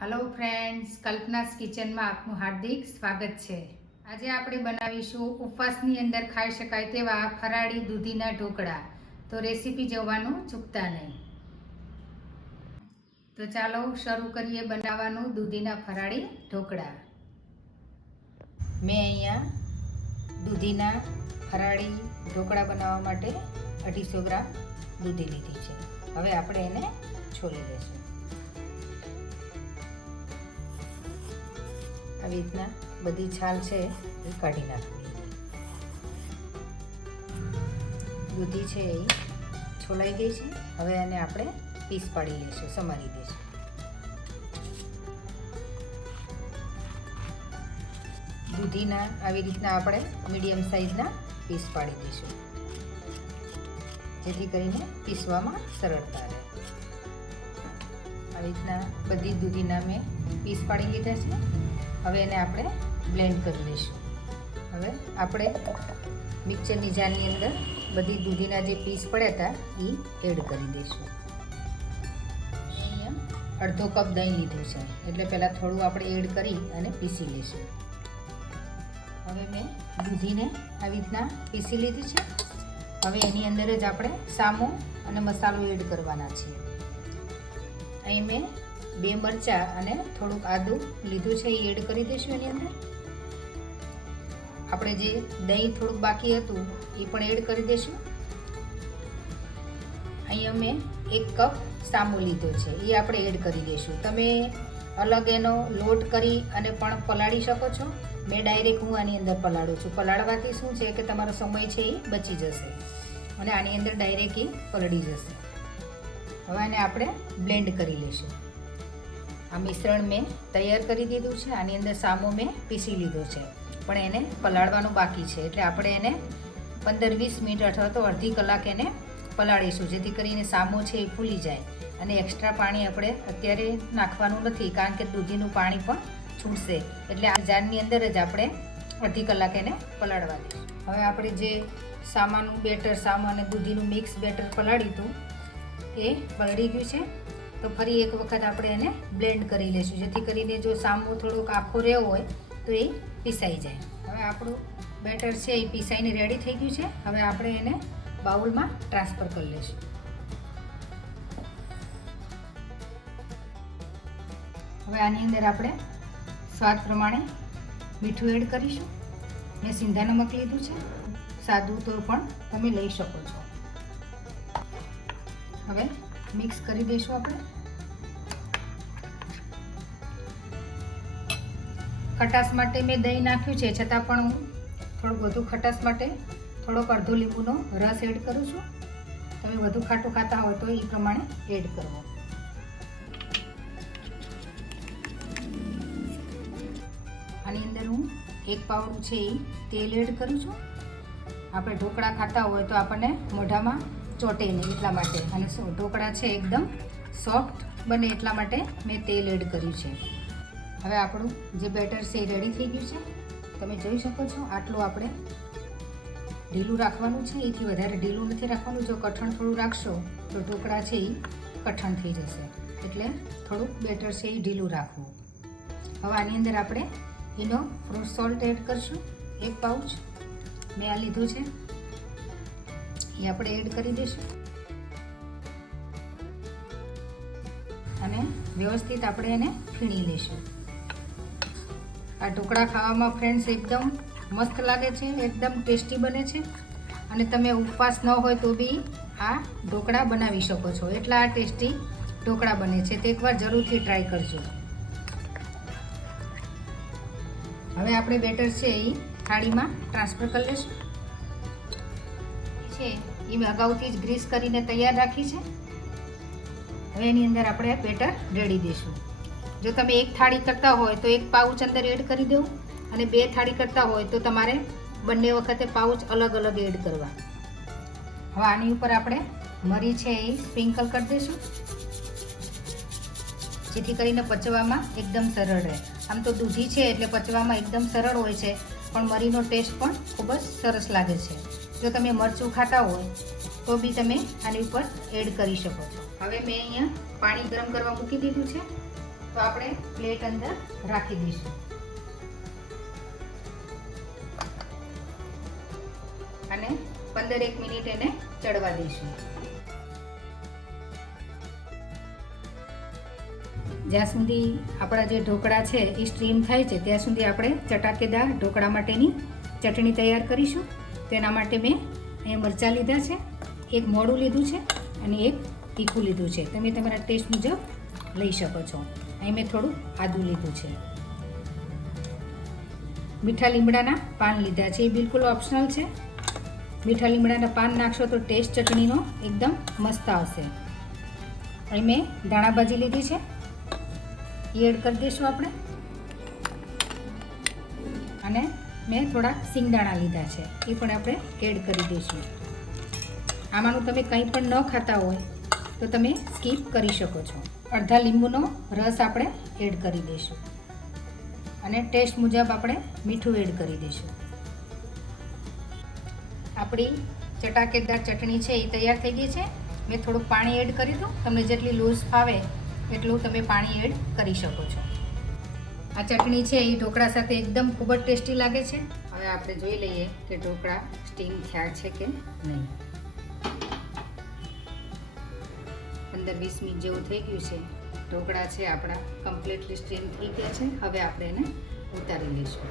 Hello friends, Kalpana's kitchen में आपनु हार्दिक स्वागत है। आज आप बनावीशुं उपवासनी अंदर खाई शकाय तेवा फराળી दूधीना ढोकळा। तो रेसिपी जोवानुं चूकता नहीं। तो चालो शरू करिए बनावानुं दूधीना फराળી ढोकळा। मैं अहींया दूधीना फराળી ढोकळा बनाववा माटे 250 ग्राम दूधी लीधी छे। हवे आपणे एने छोली लेशुं। આવી રીતના બધી છાલ છે એ કાઢી નાખવી। દૂધી છે એ છોલાઈ ગઈ છે। હવે આને આપણે પીસ પાડી લઈશું, સમારી દઈશું। દૂધીના આવી રીતના આપણે મીડિયમ સાઈઝના પીસ પાડી દઈશું, જેથી કરીને પીસવામાં સરળતા રહે। આવી રીતના બધી દૂધીના મેં પીસ પાડી લીધા છે। હવે એને આપણે બ્લેન્ડ કરી લઈશું। હવે આપણે મિક્સરની જારની અંદર બધી દૂધીના જે પીસ પડ્યા હતા એ એડ કરી દઈશું। અહીંયા અડધો કપ દહીં લીધું છે, એટલે પહેલાં થોડું આપણે એડ કરી અને પીસી લઈશું। હવે મેં દૂધીને આવી રીતના પીસી લીધી છે। હવે એની અંદર જ આપણે સામો અને મસાલો એડ કરવાના છે। અહીં મેં 2 મરચાં અને થોડુંક આદું લીધું છે, એ એડ કરી દઈશું। એની અંદર આપણે જે દહીં થોડુંક બાકી હતું એ પણ એડ કરી દઈશું। અહીંયા મેં 1 કપ સામો લીધો છે, એ આપણે એડ કરી દઈશું। તમે અલગ એનો લોટ કરી અને પણ પલાળી શકો છો। મેં ડાયરેક્ટ હું આની અંદર પલાળું છું। પલાળવાથી શું છે કે તમારો સમય છે એ બચી જશે અને આની અંદર ડાયરેક્ટ એ પલળી જશે। હવે આને આપણે બ્લેન્ડ કરી લઈશું। આ મિશ્રણ મેં તૈયાર કરી દીધું છે। આની અંદર સામો મેં પીસી લીધો છે, પણ એને પલાળવાનું બાકી છે, એટલે આપણે એને 15-20 મિનિટ અથવા તો અડધી કલાક એને પલાળીશું, જેથી કરીને સામો છે એ ફૂલી જાય। અને એક્સ્ટ્રા પાણી આપણે અત્યારે નાખવાનું નથી, કારણ કે દૂધીનું પાણી પણ છૂટશે, એટલે આ જારની અંદર જ આપણે અડધી કલાક એને પલાળવા દઈશું। હવે આપણે જે સામાનું બેટર, સામા અને દૂધીનું મિક્સ બેટર પલાળ્યું હતું એ પલળી ગયું છે। તો ફરી એક વખત આપણે એને બ્લેન્ડ કરી લઈશું, જેથી કરીને જો સામો થોડોક આખો રહ્યો હોય તો એ પીસાઈ જાય। હવે આપણું બેટર છે એ પીસાઈને રેડી થઈ ગયું છે। હવે આપણે એને બાઉલમાં ટ્રાન્સફર કરી લઈશું। હવે આની અંદર આપણે સ્વાદ પ્રમાણે મીઠું એડ કરીશું। મેં સિંધા નમક લીધું છે, સાદું તો પણ તમે લઈ શકો છો। હવે મિક્સ કરી દઈશું આપણે। ખટાશ માટે મેં દહીં નાખ્યું છે, છતાં પણ હું થોડુંક વધુ ખટાશ માટે થોડોક અડધો લીંબુનો રસ એડ કરું છું। તમે વધુ ખાટું ખાતા હોય તો એ પ્રમાણે એડ કરવો। આની અંદર હું 1 પાવડું છે એ તેલ એડ કરું છું। આપણે ઢોકળા ખાતા હોય તો આપણને મોઢામાં ચોટે નહીં એટલા માટે, અને ઢોકળા છે એકદમ સોફ્ટ બને એટલા માટે મેં તેલ એડ કર્યું છે। હવે આપણું જે બેટર છે એ રેડી થઈ ગયું છે, તમે જોઈ શકો છો। આટલું આપણે ઢીલું રાખવાનું છે, એથી વધારે ઢીલું નથી રાખવાનું। જો કઠણ થોડું રાખશો તો ઢોકળા છે એ કઠણ થઈ જશે, એટલે થોડુંક બેટર છે એ ઢીલું રાખવું। હવે આની અંદર આપણે એનો ફ્રૂટ સોલ્ટ એડ કરશું। 1 પાઉચ મેં આ લીધું છે, એ આપણે એડ કરી દઈશું અને વ્યવસ્થિત આપણે એને ફીણી લઈશું। આ ઢોકળા ખાવામાં ફ્રેન્ડ્સ એકદમ મસ્ત લાગે છે, એકદમ ટેસ્ટી બને છે, અને તમે ઉપવાસ ન હોય તો બી આ ઢોકળા બનાવી શકો છો। એટલા આ ટેસ્ટી ઢોકળા બને છે, તો એકવાર જરૂરથી ટ્રાય કરજો। હવે આપણે બેટર છે એ થાળીમાં ટ્રાન્સફર કરી લઈશું। છે એ મેં અગાઉથી જ ગ્રીસ કરીને તૈયાર રાખી છે। હવે એની અંદર આપણે બેટર રેડી દઈશું। જો તમે 1 થાળી કરતા હોય તો 1 પાઉચ અંદર એડ કરી દો, અને 2 થાળી કરતા હોય તો તમારે બંને વખતે પાઉચ અલગ અલગ એડ કરવા। હવે આની ઉપર આપણે મરી છે એ સ્પ્રિંકલ કરી દઈશું, જેથી કરીને પચવામાં એકદમ સરળ રહે। આમ તો દૂધી છે એટલે પચવામાં એકદમ સરળ હોય છે, પણ મરીનો ટેસ્ટ પણ ખૂબ જ સરસ લાગે છે। જો તમે મરચું ખાતા હોય તો બી તમે આની ઉપર એડ કરી શકો છો। હવે મેં અહીંયા પાણી ગરમ કરવા મૂકી દીધું છે। તો આપણે પ્લેટ અંદર રાખી દઈશું અને 15 મિનિટ એને ચડવા દઈશું. જ્યાં સુધી આપણા જે ઢોકળા છે એ સ્ટીમ થાય છે ત્યાં સુધી આપણે ચટાકેદાર ઢોકળા માટેની ચટણી તૈયાર કરીશું. તેના માટે મેં અહીંયા મરચાં લીધા છે, એક મોડું લીધું છે અને એક તીખું લીધું છે. તમે તમારા ટેસ્ટ મુજબ લઈ શકો છો. અહીં મેં થોડું આદું લીધું છે. મીઠા લીમડાના પાન લીધા છે, એ બિલકુલ ઓપ્શનલ છે. મીઠા લીમડાના પાન નાખશો તો ટેસ્ટ ચટણીનો એકદમ મસ્ત આવશે. અહીં મેં ધાણા ભાજી લીધી છે, એ એડ કરી દઈશું આપણે. અને મેં થોડા સિંગદાણા લીધા છે, એ પણ આપણે એડ કરી દઈશું. આમાંનું તમે કંઈ પણ ન ખાતા હોય તો તમે સ્કીપ કરી શકો છો. અડધા લીંબુનો રસ આપણે એડ કરી દઈશું અને ટેસ્ટ મુજબ આપણે મીઠું એડ કરી દઈશું. આપણી ચટાકેદાર ચટણી છે એ તૈયાર થઈ ગઈ છે. મેં થોડુંક પાણી એડ કરી દઉં. તમને જેટલી લૂઝ ફાવે એટલું તમે પાણી એડ કરી શકો છો. આ ચટણી છે એ ઢોકળા સાથે એકદમ ખૂબ જ ટેસ્ટી લાગે છે. હવે આપણે જોઈ લઈએ કે ઢોકળા સ્ટીમ થયા છે કે નહીં. 15-20 મિનિટ જેવું થઈ ગયું છે. ઢોકળા છે આપણા કમ્પ્લીટલી સ્ટીમ થઈ ગયા છે. હવે આપણે એને ઉતારી લઈશું.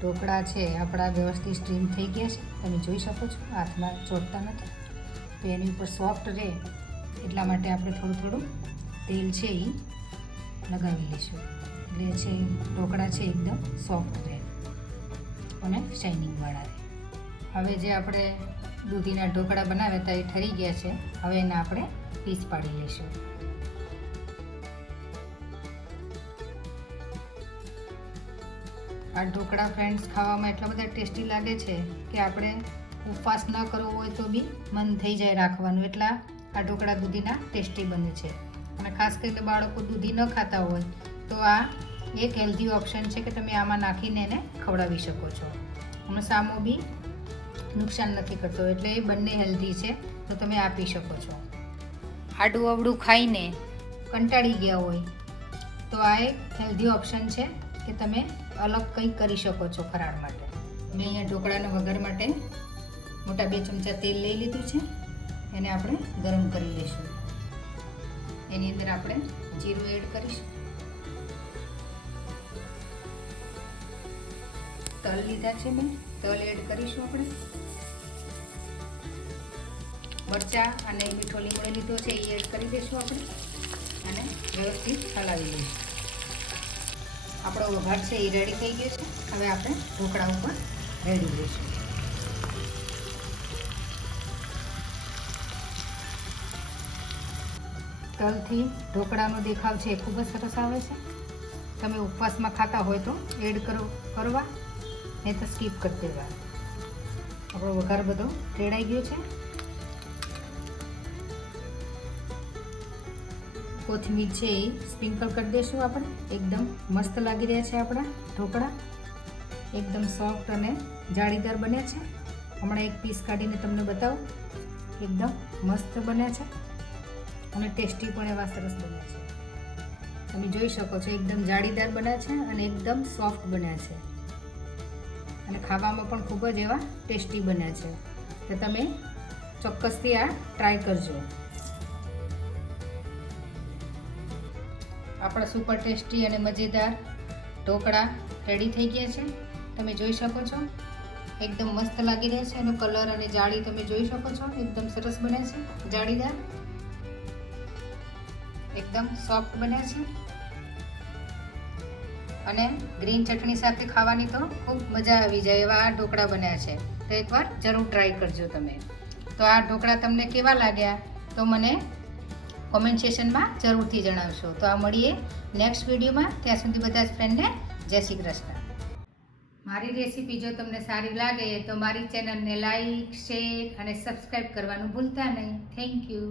ઢોકળા છે આપણા વ્યવસ્થિત સ્ટીમ થઈ ગયા છે. તમે જોઈ શકો છો, હાથમાં ચોટતા નથી. તો એની ઉપર સોફ્ટ રહે એટલા માટે આપણે થોડું થોડું તેલ છે એ લગાવી લઈશું. એટલે છે ઢોકળા છે એકદમ સોફ્ટ રહે અને શાઇનિંગવાળા રહે. હવે જે આપણે દૂધીના ઢોકળા બનાવ્યા હતા એ ઠરી ગયા છે. હવે એના આપણે પીસ પાડી લઈશું. આ ઢોકળા ફ્રેન્ડ્સ ખાવામાં એટલા બધા ટેસ્ટી લાગે છે કે આપણે ઉપવાસ ન કરવો હોય તો બી મન થઈ જાય રાખવાનું. એટલા આ ઢોકળા દૂધીના ટેસ્ટી બને છે. અને ખાસ કરીને બાળકો દૂધી ન ખાતા હોય તો આ એક હેલ્ધી ઓપ્શન છે કે તમે આમાં નાખીને એને ખવડાવી શકો છો. અને સામો બી નુકસાન નથી કરતો, એટલે એ બંને હેલ્ધી છે તો તમે આપી શકો છો. આડું અવડું ખાઈને કંટાળી ગયા હોય તો આ એક હેલ્ધી ઓપ્શન છે કે તમે અલગ કંઈક કરી શકો છો ફરાળ માટે. મેં અહીંયા ઢોકળાના વઘાર માટે મોટા 2 ચમચા તેલ લઈ લીધું છે. એને આપણે ગરમ કરી લઈશું. એની અંદર આપણે જીરું એડ કરીશું. તલ લીધા છે મેં, તલ એડ કરીશું આપણે. મરચાં અને મીઠો લીમડો લીધો છે એ એડ કરી દઈશું આપણે અને વ્યવસ્થિત હલાવી લઈશું. આપણો વઘાર છે એ રેડી થઈ ગયો છે. હવે આપણે ઢોકળા ઉપર રેડી દઈશું. તલથી ઢોકળાનો દેખાવ છે એ ખૂબ જ સરસ આવે છે. તમે ઉપવાસમાં ખાતા હોય તો એડ કરવા, નહીં તો સ્કીપ કરી દેવા. આપણો વઘાર બધો રેડાઈ ગયો છે. કોથમીર છે એ સ્પ્રિંકલ કરી દઈશું આપણે. એકદમ મસ્ત લાગી રહ્યા છે આપણા ઢોકળા. એકદમ સોફ્ટ અને જાળીદાર બન્યા છે. હમણાં એક પીસ કાઢીને તમને બતાવું. એકદમ મસ્ત બન્યા છે અને ટેસ્ટી પણ એવા સરસ બન્યા છે. તમે જોઈ શકો છો એકદમ જાળીદાર બન્યા છે અને એકદમ સોફ્ટ બન્યા છે અને ખાવામાં પણ ખૂબ જ એવા ટેસ્ટી બન્યા છે. તો તમે ચોક્કસથી આ ટ્રાય કરજો. આપણા સુપર ટેસ્ટી અને મજેદાર ઢોકળા રેડી થઈ ગયા છે. તમે જોઈ શકો છો એકદમ મસ્ત લાગી રહ્યા છે. એનો કલર અને જાળી તમે જોઈ શકો છો, એકદમ સરસ બન્યા છે, જાળીદાર, એકદમ સોફ્ટ બન્યા છે અને ગ્રીન ચટણી સાથે ખાવાની તો ખૂબ મજા આવી જાય એવા આ ઢોકળા બન્યા છે. તો એકવાર જરૂર ટ્રાય કરજો તમે. તો આ ઢોકળા તમને કેવા લાગ્યા તો મને કોમેન્ટ સેશનમાં જરૂરથી જણાવશો. તો આ મળીએ નેક્સ્ટ વિડીયોમાં. ત્યાં સુધી બધા જ ફ્રેન્ડને જય શ્રી કૃષ્ણ. મારી રેસીપી જો તમને સારી લાગે તો મારી ચેનલને લાઈક, શેર અને સબસ્ક્રાઈબ કરવાનું ભૂલતા નહીં. Thank you.